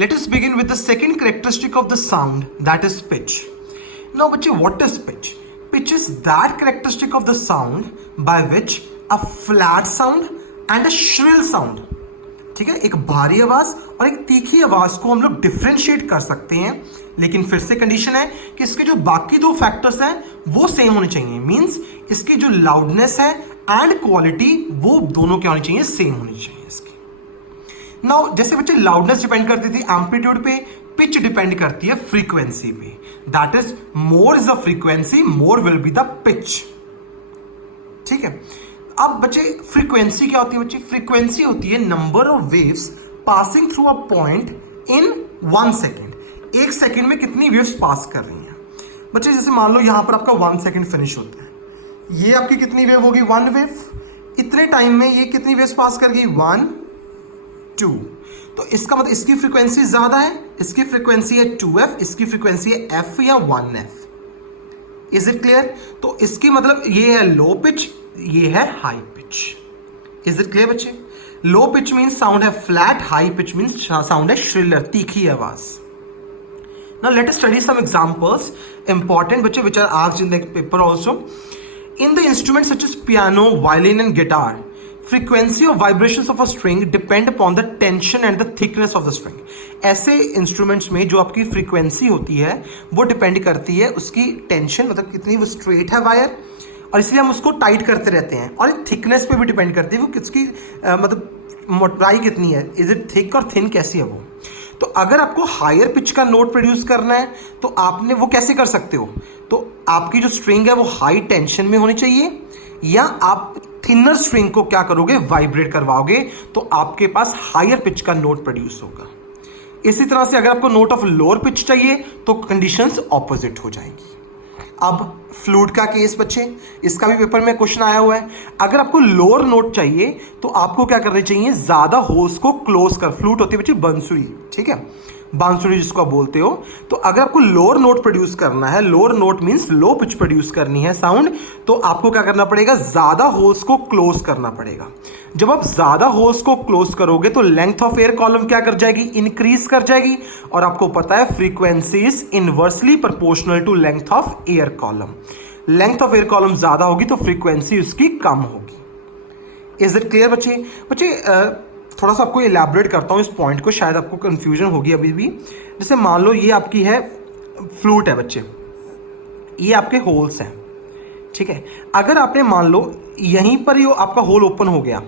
Let us begin with the second characteristic of the sound, that is pitch. Now, बच्चे, what is pitch? Pitch is that characteristic of the sound by which a flat sound and a shrill sound, ठीक है, एक भारी आवाज और एक तीखी आवाज को हम लोग डिफ्रेंशिएट कर सकते हैं, लेकिन फिर से कंडीशन है कि इसके जो बाकी दो फैक्टर्स हैं वो सेम होने चाहिए। मींस इसकी जो लाउडनेस है एंड क्वालिटी वो दोनों क्या होनी चाहिए, सेम होनी चाहिए इसकी। नाउ जैसे बच्चे लाउडनेस डिपेंड करती थी एम्पलीट्यूड पे, पिच डिपेंड करती है फ्रीक्वेंसी पे। That is more is the frequency, more will be the pitch. ठीक है, अब बच्चे फ्रीक्वेंसी क्या होती है? बच्चे फ्रीक्वेंसी होती है number of waves passing through a point in 1 second. 1 second में कितनी वेव्स पास कर रही हैं बच्चे? जैसे मान लो यहां पर आपका 1 सेकेंड फिनिश होता है, ये आपकी कितनी वेव होगी? 1 वेव। इतने टाइम में ये कितनी वेव्स पास कर गई? 1 2। तो इसका मतलब इसकी फ्रीक्वेंसी ज्यादा है, इसकी फ्रीक्वेंसी है 2f, इसकी फ्रीक्वेंसी है f या 1f। Is it clear? तो इसकी मतलब ये है लो पिच, ये है high pitch. Is it clear बच्चे? लो पिच मीन्स साउंड है flat, high pitch means sound है श्रिलर, तीखी आवाज। Now let us study some examples important बच्चे which are asked in the paper also. In the instruments such as piano, violin and guitar, frequency of vibrations of a string depend upon the tension and the thickness of the string. ऐसे instruments में जो आपकी frequency होती है वो depend करती है उसकी टेंशन, मतलब कितनी वो स्ट्रेट है वायर, और इसलिए हम उसको टाइट करते रहते हैं, और थिकनेस पे भी डिपेंड करती है वो किसकी मतलब मोटाई कितनी है, इज इट थिक और थिन कैसी है वो। तो अगर आपको हायर पिच का नोट प्रोड्यूस करना है तो आपने वो कैसे कर सकते हो? तो आपकी जो स्ट्रिंग है वो हाई टेंशन में होनी चाहिए, या आप थिनर स्ट्रिंग को क्या करोगे, वाइब्रेट करवाओगे, तो आपके पास हायर पिच का नोट प्रोड्यूस होगा। इसी तरह से अगर आपको नोट ऑफ लोअर पिच चाहिए तो कंडीशंस ऑपोजिट हो जाएगी। अब फ्लूट का केस बच्चे, इसका भी पेपर में क्वेश्चन आया हुआ है। अगर आपको लोअर नोट चाहिए तो आपको क्या करना चाहिए, ज्यादा होल्स को क्लोज कर। फ्लूट होती है बच्चे बांसुरी, ठीक है, बांसुरी जिसको आप बोलते हो। तो अगर आपको लोअर नोट प्रोड्यूस करना है, lower note means low pitch produce करनी है साउंड, तो आपको क्या करना पड़ेगा, ज्यादा होल्स को क्लोज करना पड़ेगा। जब आप ज्यादा होल्स को क्लोज करोगे तो लेंथ ऑफ एयर कॉलम क्या कर जाएगी, इंक्रीज कर जाएगी, और आपको पता है frequency is inversely proportional to length of air column. Length of air column ज्यादा होगी तो फ्रीक्वेंसी उसकी कम होगी। इज इट क्लियर बच्चे? बच्चे थोड़ा सा आपको इलैबोरेट करता हूं इस पॉइंट को, शायद आपको कंफ्यूजन होगी अभी भी। जैसे मान लो ये आपकी है फ्लूट है बच्चे, ये आपके होल्स हैं, ठीक है। अगर आपने मान लो यहीं पर ही आपका होल ओपन हो गया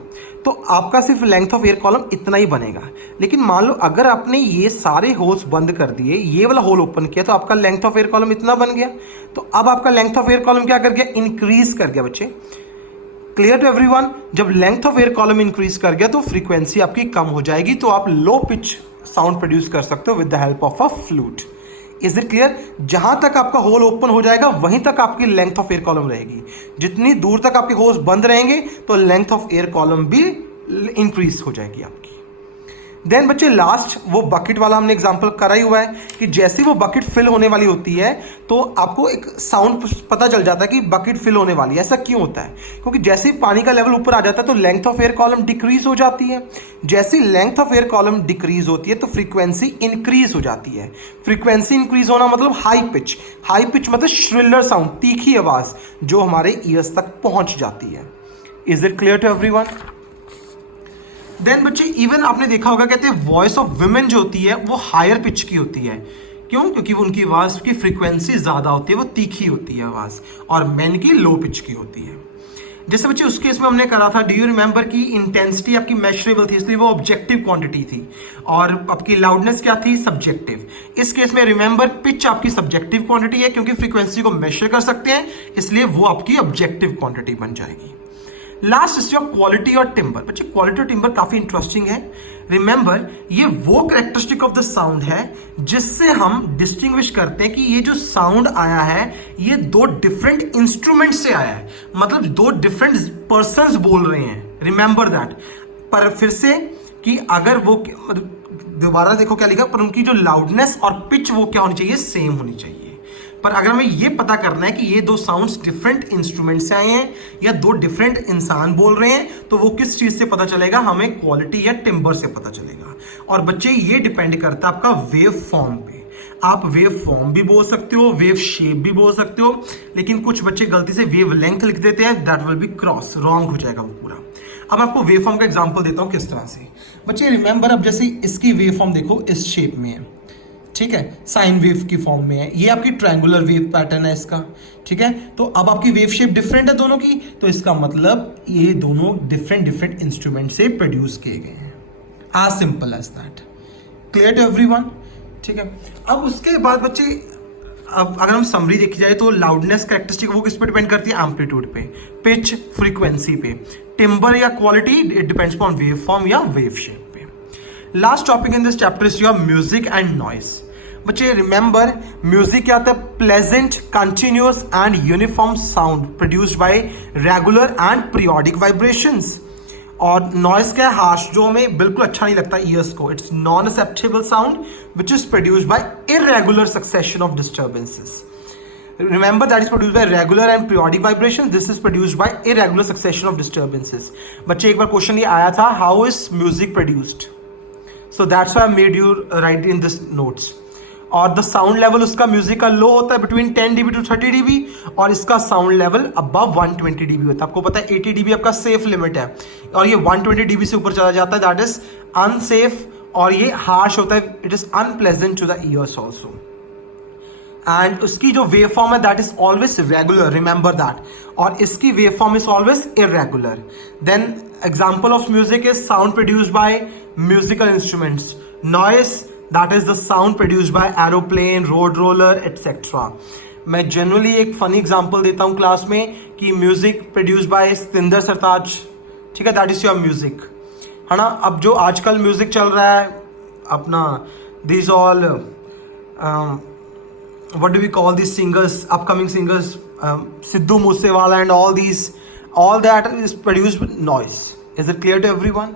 तो आपका सिर्फ लेंथ ऑफ एयर कॉलम इतना ही बनेगा। लेकिन मान लो अगर आपने ये सारे होल्स बंद कर दिए, ये वाला होल ओपन किया, तो आपका लेंथ ऑफ एयर कॉलम इतना बन गया। तो अब आपका लेंथ ऑफ एयर कॉलम क्या कर गया, इंक्रीज कर गया बच्चे। Clear to everyone? जब length of air column increase कर गया तो फ्रीक्वेंसी आपकी कम हो जाएगी, तो आप लो पिच साउंड प्रोड्यूस कर सकते हो with the help of a flute. Is it clear? जहां तक आपका होल ओपन हो जाएगा वहीं तक आपकी लेंथ ऑफ एयर कॉलम रहेगी। जितनी दूर तक आपके होल्स बंद रहेंगे तो लेंथ ऑफ एयर कॉलम भी इंक्रीज हो जाएगी आपकी। देन बच्चे लास्ट वो बकेट वाला हमने एग्जांपल करा ही हुआ है कि जैसे वो बकेट फिल होने वाली होती है तो आपको एक साउंड पता चल जाता है कि बकेट फिल होने वाली है। ऐसा क्यों होता है? क्योंकि जैसे ही पानी का लेवल ऊपर आ जाता है तो length of air column decrease हो जाती है। जैसे length of air column decrease होती है तो फ्रीक्वेंसी इंक्रीज हो जाती है। फ्रीक्वेंसी इंक्रीज होना मतलब हाई पिच, हाई पिच मतलब श्रिलर साउंड, तीखी आवाज जो हमारे ईयर्स तक पहुंच जाती है। Is it clear to everyone? Then बच्चे इवन आपने देखा होगा, कहते हैं वॉइस ऑफ वुमेन जो होती है वो हायर पिच की होती है। क्यों? क्योंकि वो उनकी आवाज की फ्रीक्वेंसी ज्यादा होती है, वो तीखी होती है आवाज, और मेन की लो पिच की होती है। जैसे बच्चे उस केस में हमने करा था, डू यू रिमेंबर की इंटेंसिटी आपकी मेजरेबल थी, इसलिए वो ऑब्जेक्टिव क्वांटिटी थी, और आपकी लाउडनेस क्या थी, सब्जेक्टिव। इस केस में रिमेंबर पिच आपकी सब्जेक्टिव क्वांटिटी है, क्योंकि फ्रीक्वेंसी को मेजर कर सकते हैं, इसलिए वो आपकी ऑब्जेक्टिव क्वांटिटी बन जाएगी। लास्ट इज योर क्वालिटी और टिम्बर। बच्चे क्वालिटी और टिम्बर काफी इंटरेस्टिंग है। रिमेंबर ये वो कैरेक्टरिस्टिक ऑफ द साउंड है जिससे हम डिस्टिंग्विश करते हैं कि ये जो साउंड आया है ये 2 डिफरेंट इंस्ट्रूमेंट से आया है, मतलब 2 डिफरेंट पर्सन्स बोल रहे हैं। Remember that. पर फिर से कि अगर वो दोबारा देखो क्या लिखा, पर उनकी जो लाउडनेस और पिच वो क्या होनी चाहिए, सेम होनी चाहिए। पर अगर हमें ये पता करना है कि ये 2 साउंड्स डिफरेंट इंस्ट्रूमेंट से आए हैं या 2 डिफरेंट इंसान बोल रहे हैं, तो वो किस चीज से पता चलेगा, हमें क्वालिटी या टिम्बर से पता चलेगा। और बच्चे ये डिपेंड करता है आपका वेव फॉर्म पे। आप वेव फॉर्म भी बोल सकते हो, वेव शेप भी बोल सकते हो, लेकिन कुछ बच्चे गलती से वेव लेंथ लिख देते हैं, that will be cross, wrong हो जाएगा वो पूरा। अब आपको वेव फॉर्म का एग्जांपल देता हूं किस तरह से। बच्चे रिमेंबर, अब जैसे इसकी वेव फॉर्म देखो इस शेप में है, ठीक है, साइन वेव की फॉर्म में है, ये आपकी ट्रायंगुलर वेव पैटर्न है इसका, ठीक है। तो अब आपकी वेव शेप डिफरेंट है दोनों की, तो इसका मतलब ये दोनों डिफरेंट इंस्ट्रूमेंट से प्रोड्यूस किए गए हैं। As simple as that. Clear to everyone? ठीक है। अब उसके बाद बच्चे, अब अगर हम समरी देखी जाए तो लाउडनेस कैरेक्टरिस्टिक वो किस पे डिपेंड करती है? एम्पलीट्यूड पे, पिच, फ्रीक्वेंसी पे, टिम्बर या quality, it depends upon wave form या वेव शेप पे। Last topic in this chapter is your music and noise. बच्चे रिमेंबर, म्यूजिक क्या होता है? Pleasant, continuous and uniform sound produced bye regular and periodic vibrations. और noise क्या है? Harsh, जो हमें बिल्कुल अच्छा नहीं लगता ईयर्स को। It's non acceptable sound which is produced by irregular succession of disturbances. Remember that is produced by regular and periodic vibrations. This is produced by irregular succession of disturbances. बच्चे एक बार question ये आया था, how is music produced? So that's why I made you write in this notes. और the sound level उसका music का लो होता है बिटवीन 10 dB to 30 dB, और इसका साउंड लेवल अबव 120 dB होता है। आपको पता है 80 dB आपका सेफ लिमिट है, और ये 120 dB से ऊपर चला जाता है, दैट इज अनसेफ, और ये हार्श होता है, it is unpleasant to the ears also. And उसकी जो वेव फॉर्म है that is always regular, remember that, और इसकी wave form is always irregular. Then example of music is sound produced by musical instruments. Noise, that is the sound produced by aeroplane, road roller, etc. मैं generally एक funny example देता हूँ class में कि music produced by Satinder सरताज, ठीक है, that is your music, है ना। अब जो आजकल म्यूजिक चल रहा है अपना, this all what do we call this singers, upcoming singers, Sidhu Moosewala and all that is produced with noise. Is it clear to everyone?